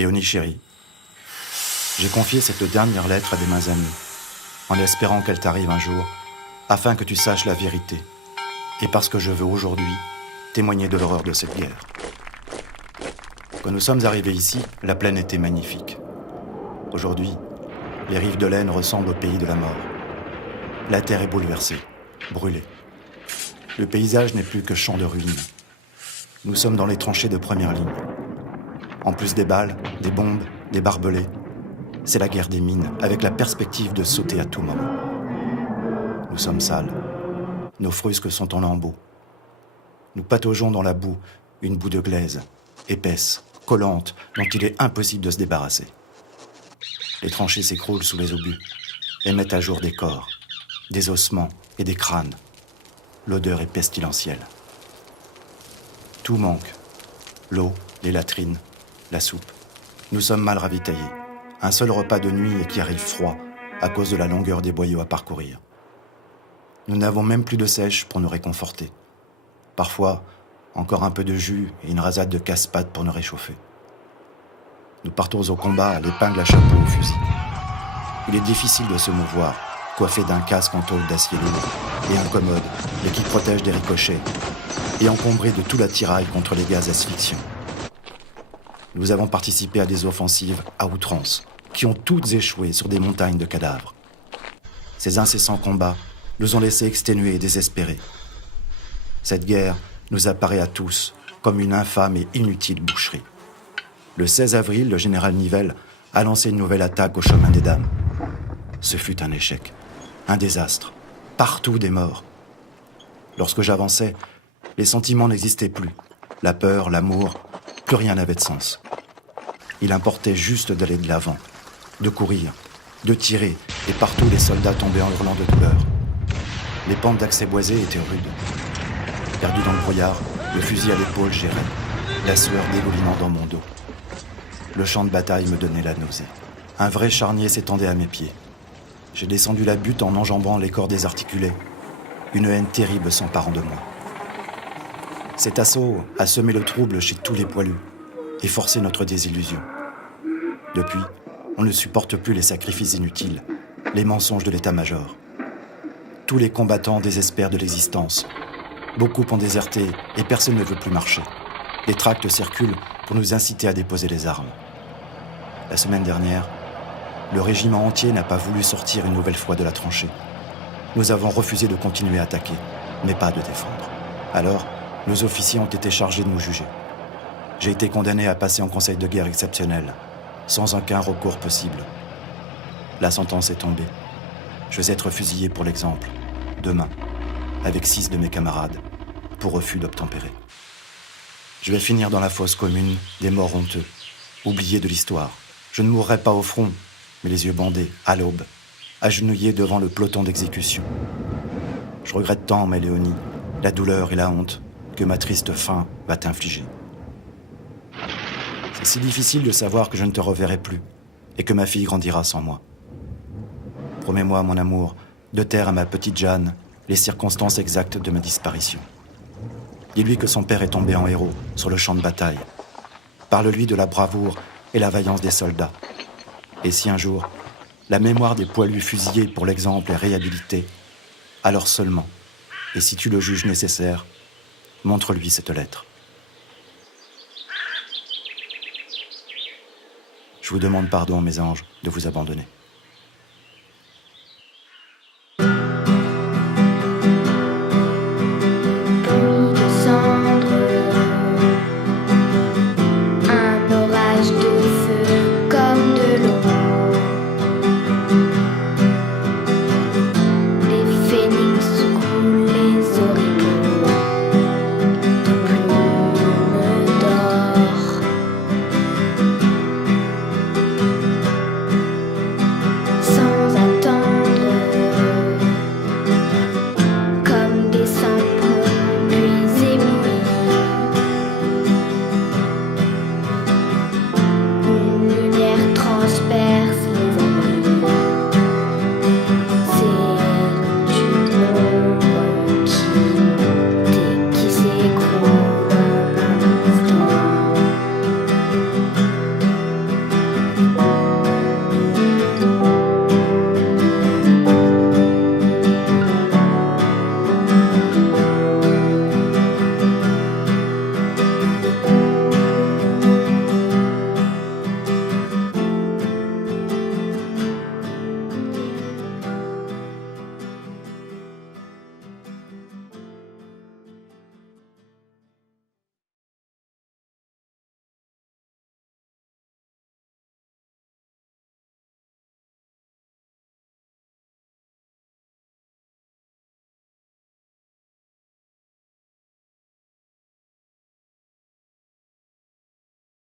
Léonie chérie, j'ai confié cette dernière lettre à des mains amies, en espérant qu'elle t'arrive un jour, afin que tu saches la vérité, et parce que je veux aujourd'hui témoigner de l'horreur de cette guerre. Quand nous sommes arrivés ici, la plaine était magnifique. Aujourd'hui, les rives de l'Aisne ressemblent au pays de la mort. La terre est bouleversée, brûlée. Le paysage n'est plus que champ de ruines. Nous sommes dans les tranchées de première ligne. En plus des balles, des bombes, des barbelés, c'est la guerre des mines, avec la perspective de sauter à tout moment. Nous sommes sales. Nos frusques sont en lambeaux. Nous pataugeons dans la boue, une boue de glaise, épaisse, collante, dont il est impossible de se débarrasser. Les tranchées s'écroulent sous les obus et mettent à jour des corps, des ossements et des crânes. L'odeur est pestilentielle. Tout manque. L'eau, les latrines, la soupe. Nous sommes mal ravitaillés. Un seul repas de nuit et qui arrive froid à cause de la longueur des boyaux à parcourir. Nous n'avons même plus de sèche pour nous réconforter. Parfois, encore un peu de jus et une rasade de casse-pâte pour nous réchauffer. Nous partons au combat à l'épingle à chapeau au fusil. Il est difficile de se mouvoir, coiffé d'un casque en tôle d'acier lourd et incommode, mais qui protège des ricochets, et encombré de tout l'attirail contre les gaz asphyxiants. Nous avons participé à des offensives à outrance, qui ont toutes échoué sur des montagnes de cadavres. Ces incessants combats nous ont laissés exténués et désespérés. Cette guerre nous apparaît à tous comme une infâme et inutile boucherie. Le 16 avril, le général Nivelle a lancé une nouvelle attaque au chemin des Dames. Ce fut un échec, un désastre, partout des morts. Lorsque j'avançais, les sentiments n'existaient plus. La peur, l'amour, plus rien n'avait de sens. Il importait juste d'aller de l'avant, de courir, de tirer, et partout les soldats tombaient en hurlant de douleur. Les pentes d'accès boisées étaient rudes. Perdu dans le brouillard, le fusil à l'épaule gérait, la sueur dégoulinant dans mon dos. Le champ de bataille me donnait la nausée. Un vrai charnier s'étendait à mes pieds. J'ai descendu la butte en enjambant les corps désarticulés. Une haine terrible s'emparant de moi. Cet assaut a semé le trouble chez tous les poilus et forcé notre désillusion. Depuis, on ne supporte plus les sacrifices inutiles, les mensonges de l'état-major. Tous les combattants désespèrent de l'existence. Beaucoup ont déserté et personne ne veut plus marcher. Les tracts circulent pour nous inciter à déposer les armes. La semaine dernière, le régiment entier n'a pas voulu sortir une nouvelle fois de la tranchée. Nous avons refusé de continuer à attaquer, mais pas de défendre. Alors, nos officiers ont été chargés de nous juger. J'ai été condamné à passer en conseil de guerre exceptionnel, sans aucun recours possible. La sentence est tombée. Je vais être fusillé pour l'exemple, demain, avec 6 de mes camarades, pour refus d'obtempérer. Je vais finir dans la fosse commune des morts honteux, oubliés de l'histoire. Je ne mourrai pas au front, mais les yeux bandés, à l'aube, agenouillé devant le peloton d'exécution. Je regrette tant, ma Léonie, la douleur et la honte que ma triste fin va t'infliger. C'est si difficile de savoir que je ne te reverrai plus et que ma fille grandira sans moi. Promets-moi, mon amour, de taire à ma petite Jeanne les circonstances exactes de ma disparition. Dis-lui que son père est tombé en héros sur le champ de bataille. Parle-lui de la bravoure et la vaillance des soldats. Et si un jour, la mémoire des poilus fusillés pour l'exemple est réhabilitée, alors seulement, et si tu le juges nécessaire, montre-lui cette lettre. Je vous demande pardon, mes anges, de vous abandonner.